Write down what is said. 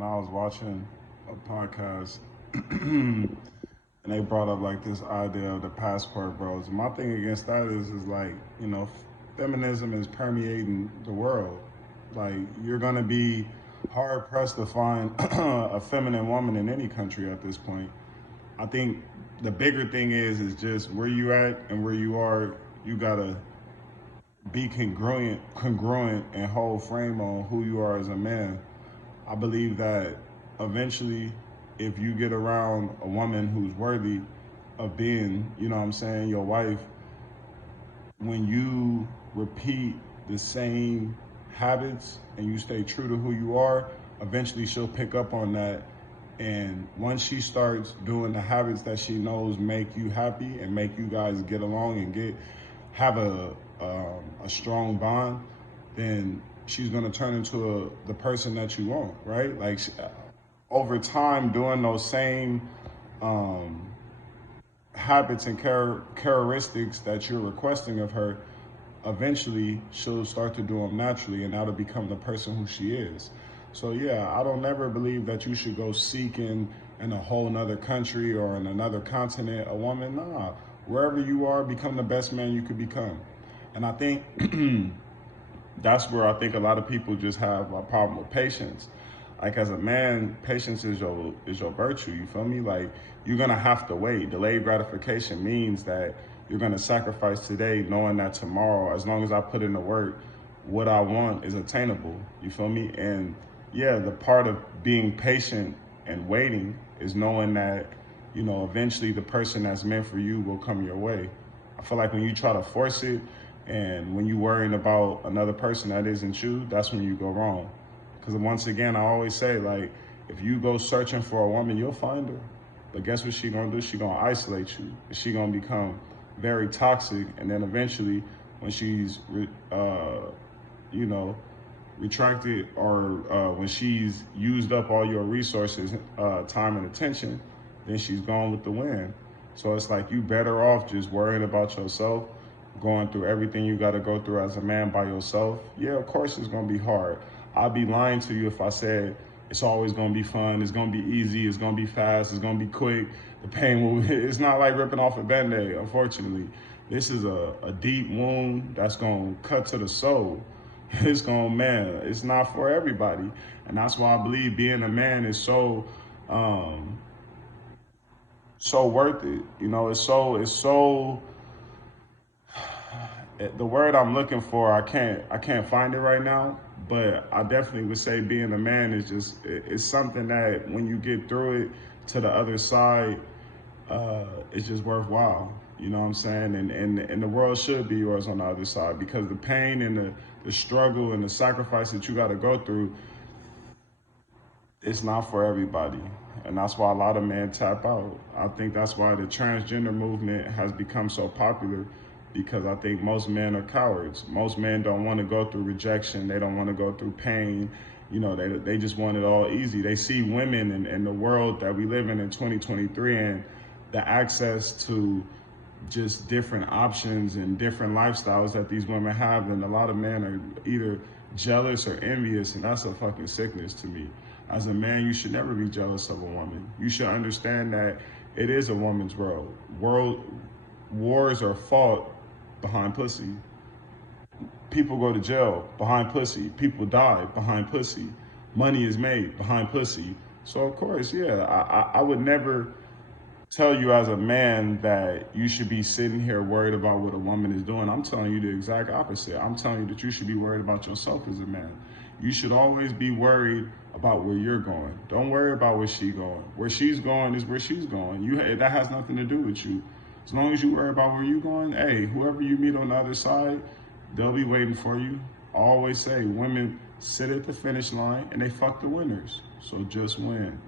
man. I was watching a podcast and they brought up like this idea of the passport bros. My thing against that is like, feminism is permeating the world. Like you're gonna be hard pressed to find a feminine woman in any country at this point. I think the bigger thing is just where you at and where you are, you gotta be congruent and hold frame on who you are as a man. I believe that eventually, if you get around a woman who's worthy of being, your wife, when you repeat the same habits and you stay true to who you are, eventually she'll pick up on that. And once she starts doing the habits that she knows make you happy and make you guys get along and have a strong bond, then she's gonna turn into the person that you want, right? Like over time, doing those same habits and characteristics that you're requesting of her, eventually she'll start to do them naturally, and that'll become the person who she is. So yeah, I don't never believe that you should go seeking in a whole nother country or in another continent a woman. Nah, wherever you are, become the best man you could become. And I think that's where I think a lot of people just have a problem with patience. Like as a man, patience is your virtue. You feel me? Like you're gonna have to wait. Delayed gratification means that you're gonna sacrifice today, knowing that tomorrow, as long as I put in the work, what I want is attainable. You feel me? And yeah, the part of being patient and waiting is knowing that, eventually the person that's meant for you will come your way. I feel like when you try to force it and when you're worrying about another person that isn't you, that's when you go wrong. Because once again, I always say, like, if you go searching for a woman, you'll find her. But guess what she gonna do? She gonna isolate you. She gonna become very toxic. And then eventually, when she's, retracted or when she's used up all your resources, time and attention, then she's gone with the wind. So it's like you better off just worrying about yourself, going through everything you got to go through as a man by yourself. Yeah, of course it's going to be hard. I'd be lying to you if I said it's always going to be fun, it's going to be easy, it's going to be fast, it's going to be quick. The pain will, it's not like ripping off a Band-Aid, unfortunately. This is a deep wound that's going to cut to the soul. It's going, man, it's not for everybody. And that's why I believe being a man is so worth it. It's so the word I'm looking for, I can't find it right now, but I definitely would say being a man is it's something that when you get through it to the other side, it's just worthwhile. You know what I'm saying? And the world should be yours on the other side, because the pain and the struggle and the sacrifice that you got to go through, it's not for everybody. And that's why a lot of men tap out. I think that's why the transgender movement has become so popular, because I think most men are cowards. Most men don't want to go through rejection. They don't want to go through pain. They just want it all easy. They see women in the world that we live in 2023 and the access to just different options and different lifestyles that these women have. And a lot of men are either jealous or envious, and that's a fucking sickness to me. As a man, you should never be jealous of a woman. You should understand that it is a woman's world. Wars are fought behind pussy. People go to jail behind pussy. People die behind pussy. Money is made behind pussy. So of course, yeah, I would never tell you as a man that you should be sitting here worried about what a woman is doing. I'm telling you the exact opposite. I'm telling you that you should be worried about yourself as a man. You should always be worried about where you're going. Don't worry about where she's going. Where she's going is where she's going. That has nothing to do with you. As long as you worry about where you're going, hey, whoever you meet on the other side, they'll be waiting for you. I always say women sit at the finish line and they fuck the winners. So just win.